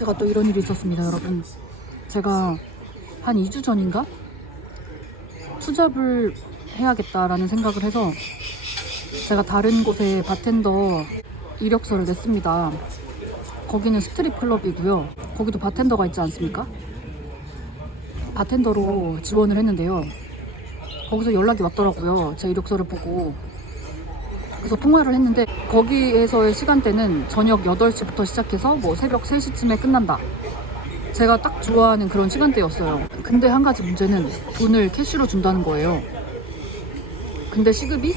제가 또 이런 일이 있었습니다, 여러분. 제가 한 2주 전인가? 투잡을 해야겠다라는 생각을 해서 제가 다른 곳에 바텐더 이력서를 냈습니다. 거기는 스트립 클럽이고요. 거기도 바텐더가 있지 않습니까? 바텐더로 지원을 했는데요. 거기서 연락이 왔더라고요. 제 이력서를 보고. 그래서 통화를 했는데 거기에서의 시간대는 저녁 8시부터 시작해서 뭐 새벽 3시쯤에 끝난다. 제가 딱 좋아하는 그런 시간대였어요. 근데 한 가지 문제는 돈을 캐시로 준다는 거예요. 근데 시급이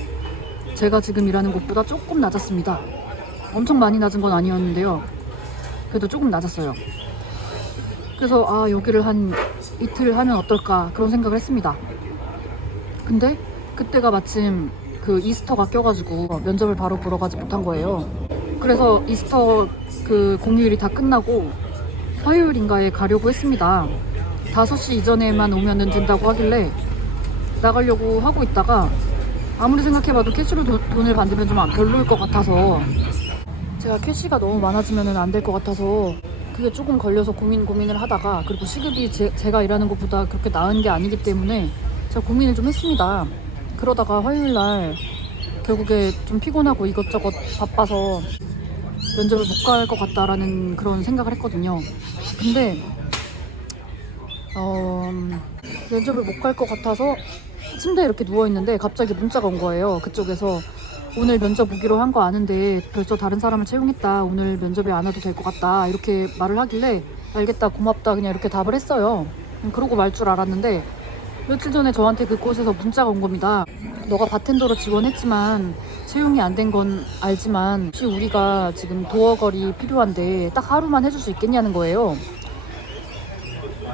제가 지금 일하는 곳보다 조금 낮았습니다. 엄청 많이 낮은 건 아니었는데요. 그래도 조금 낮았어요. 그래서 여기를 한 이틀 하면 어떨까 그런 생각을 했습니다. 근데 그때가 마침 그 이스터가 껴가지고 면접을 바로 보러 가지 못한 거예요. 그래서 이스터 그 공휴일이 다 끝나고 화요일인가에 가려고 했습니다. 5시 이전에만 오면은 된다고 하길래 나가려고 하고 있다가 아무리 생각해봐도 캐시로 돈을 받으면 좀 별로일 것 같아서 제가 캐시가 너무 많아지면 안 될 것 같아서 그게 조금 걸려서 고민을 하다가 그리고 시급이 제가 일하는 것보다 그렇게 나은 게 아니기 때문에 제가 고민을 좀 했습니다. 그러다가 화요일날 결국에 좀 피곤하고 이것저것 바빠서 면접을 못 갈 것 같다라는 그런 생각을 했거든요. 근데 면접을 못 갈 것 같아서 침대에 이렇게 누워있는데 갑자기 문자가 온 거예요. 그쪽에서 오늘 면접 오기로 한 거 아는데 벌써 다른 사람을 채용했다. 오늘 면접에 안 와도 될 것 같다. 이렇게 말을 하길래 알겠다, 고맙다 그냥 이렇게 답을 했어요. 그러고 말 줄 알았는데 며칠 전에 저한테 그곳에서 문자가 온 겁니다. 너가 바텐더로 지원했지만 채용이 안 된 건 알지만 혹시 우리가 지금 도어걸이 필요한데 딱 하루만 해줄 수 있겠냐는 거예요.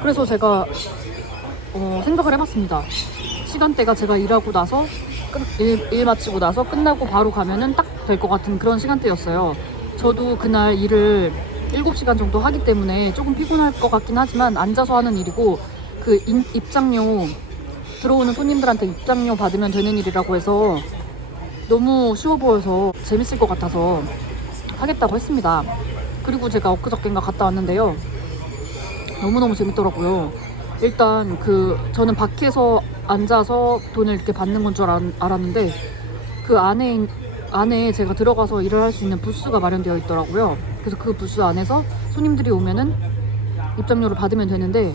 그래서 제가 생각을 해봤습니다. 시간대가 제가 일하고 나서 일 마치고 나서 끝나고 바로 가면은 딱 될 것 같은 그런 시간대였어요. 저도 그날 일을 7시간 정도 하기 때문에 조금 피곤할 것 같긴 하지만 앉아서 하는 일이고 그 입장료 들어오는 손님들한테 입장료 받으면 되는 일이라고 해서 너무 쉬워 보여서 재밌을 것 같아서 하겠다고 했습니다. 그리고 제가 엊그저껜가 갔다 왔는데요. 너무너무 재밌더라고요. 일단 저는 밖에서 앉아서 돈을 이렇게 받는 건 줄 알았는데 그 안에 제가 들어가서 일을 할 수 있는 부스가 마련되어 있더라고요. 그래서 그 부스 안에서 손님들이 오면은 입장료를 받으면 되는데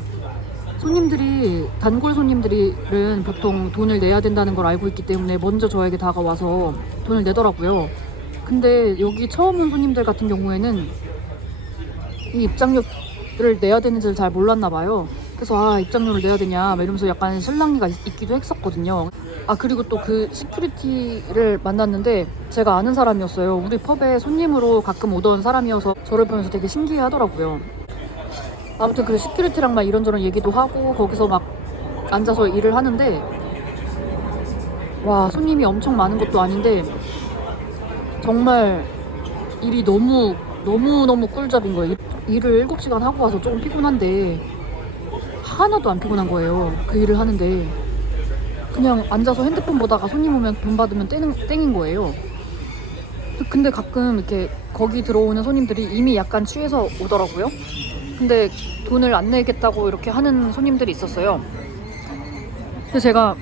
단골 손님들은 보통 돈을 내야 된다는 걸 알고 있기 때문에 먼저 저에게 다가와서 돈을 내더라고요. 근데 여기 처음 온 손님들 같은 경우에는 이 입장료를 내야 되는지를 잘 몰랐나 봐요. 그래서 입장료를 내야 되냐 이러면서 약간 실랑이가 있기도 했었거든요. 그리고 또 그 시큐리티를 만났는데 제가 아는 사람이었어요. 우리 펍에 손님으로 가끔 오던 사람이어서 저를 보면서 되게 신기해 하더라고요. 아무튼 그 시큐리티랑 막 이런저런 얘기도 하고 거기서 막 앉아서 일을 하는데 와, 손님이 엄청 많은 것도 아닌데 정말 일이 너무 꿀잡인 거예요. 일을 7시간 하고 와서 조금 피곤한데 하나도 안 피곤한 거예요. 그 일을 하는데 그냥 앉아서 핸드폰 보다가 손님 오면 돈 받으면 땡인 거예요. 근데 가끔 이렇게 거기 들어오는 손님들이 이미 약간 취해서 오더라고요. 근데 돈을 안 내겠다고 이렇게 하는 손님들이 있었어요. 근데 제가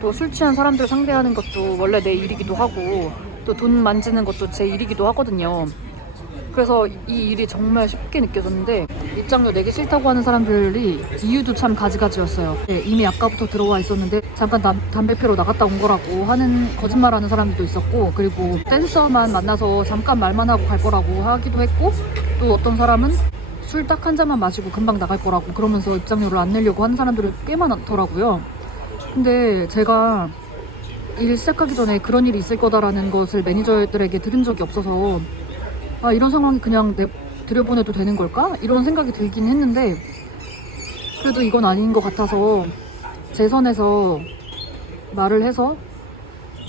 또 술 취한 사람들 상대하는 것도 원래 내 일이기도 하고 또 돈 만지는 것도 제 일이기도 하거든요. 그래서 이 일이 정말 쉽게 느껴졌는데 입장료 내기 싫다고 하는 사람들이 이유도 참 가지가지였어요. 이미 아까부터 들어와 있었는데 잠깐 담배 피러 나갔다 온 거라고 하는 거짓말하는 사람들도 있었고 그리고 댄서만 만나서 잠깐 말만 하고 갈 거라고 하기도 했고 또 어떤 사람은 술 딱 한 잔만 마시고 금방 나갈 거라고 그러면서 입장료를 안 내려고 하는 사람들이 꽤 많더라고요. 근데 제가 일 시작하기 전에 그런 일이 있을 거다라는 것을 매니저들에게 들은 적이 없어서 이런 상황이 그냥 들여보내도 되는 걸까? 이런 생각이 들긴 했는데 그래도 이건 아닌 것 같아서 제 선에서 말을 해서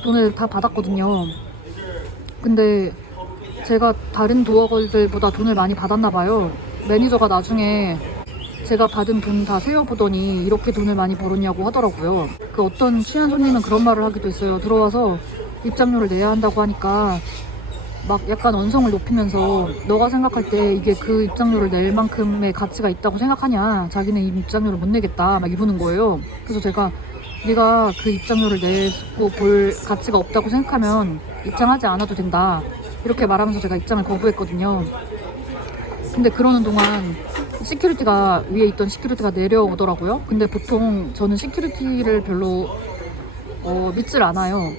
돈을 다 받았거든요. 근데 제가 다른 도어걸들보다 돈을 많이 받았나 봐요. 매니저가 나중에 제가 받은 돈 다 세어보더니 이렇게 돈을 많이 벌었냐고 하더라고요. 그 어떤 취한 손님은 그런 말을 하기도 했어요. 들어와서 입장료를 내야 한다고 하니까 막 약간 언성을 높이면서 너가 생각할 때 이게 그 입장료를 낼 만큼의 가치가 있다고 생각하냐, 자기는 이 입장료를 못 내겠다 막 이러는 거예요. 그래서 제가 네가 그 입장료를 내고 볼 가치가 없다고 생각하면 입장하지 않아도 된다 이렇게 말하면서 제가 입장을 거부했거든요. 근데 그러는 동안 시큐리티가, 위에 있던 시큐리티가 내려오더라고요. 근데 보통 저는 시큐리티를 별로 믿질 않아요.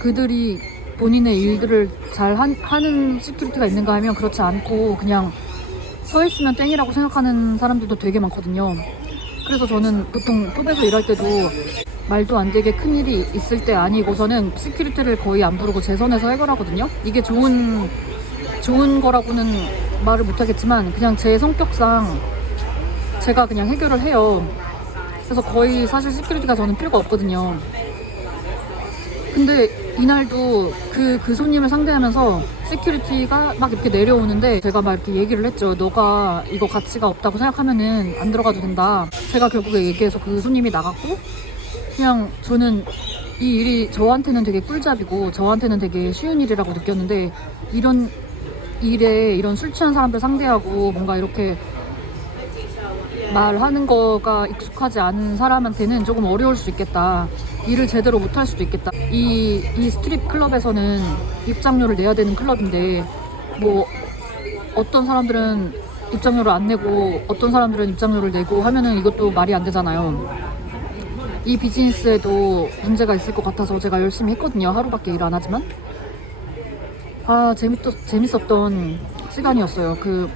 그들이 본인의 일들을 잘 하는 시큐리티가 있는가 하면 그렇지 않고 그냥 서 있으면 땡이라고 생각하는 사람들도 되게 많거든요. 그래서 저는 보통 톱에서 일할 때도 말도 안 되게 큰 일이 있을 때 아니고서는 시큐리티를 거의 안 부르고 제 선에서 해결하거든요. 이게 좋은 거라고는 말을 못하겠지만 그냥 제 성격상 제가 그냥 해결을 해요. 그래서 거의 사실 시큐리티가 저는 필요가 없거든요. 근데 이날도 그 손님을 상대하면서 시큐리티가 막 이렇게 내려오는데 제가 막 이렇게 얘기를 했죠. 너가 이거 가치가 없다고 생각하면은 안 들어가도 된다. 제가 결국에 얘기해서 그 손님이 나갔고, 그냥 저는 이 일이 저한테는 되게 꿀잡이고 저한테는 되게 쉬운 일이라고 느꼈는데, 이런 일에 이런 술 취한 사람들 상대하고 뭔가 이렇게 말하는 거가 익숙하지 않은 사람한테는 조금 어려울 수 있겠다. 일을 제대로 못할 수도 있겠다. 이 스트립 클럽에서는 입장료를 내야 되는 클럽인데, 뭐 어떤 사람들은 입장료를 안 내고 어떤 사람들은 입장료를 내고 하면은 이것도 말이 안 되잖아요. 이 비즈니스에도 문제가 있을 것 같아서 제가 열심히 했거든요. 하루밖에 일 안 하지만. 재밌었던 시간이었어요. 그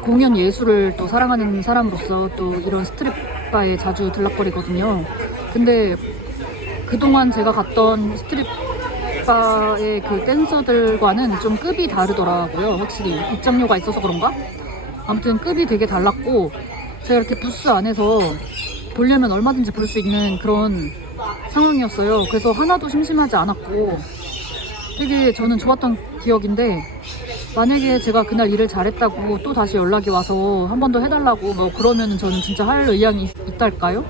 공연 예술을 또 사랑하는 사람으로서 또 이런 스트립바에 자주 들락거리거든요. 근데 그동안 제가 갔던 스트립바의 그 댄서들과는 좀 급이 다르더라고요. 확실히 입장료가 있어서 그런가? 아무튼 급이 되게 달랐고, 제가 이렇게 부스 안에서 보려면 얼마든지 볼 수 있는 그런 상황이었어요. 그래서 하나도 심심하지 않았고 되게 저는 좋았던 기억인데, 만약에 제가 그날 일을 잘했다고 또 다시 연락이 와서 한 번 더 해달라고 뭐 그러면은 저는 진짜 할 의향이 있달까요?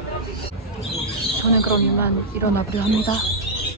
저는 그럼 이만 일어나보려 합니다.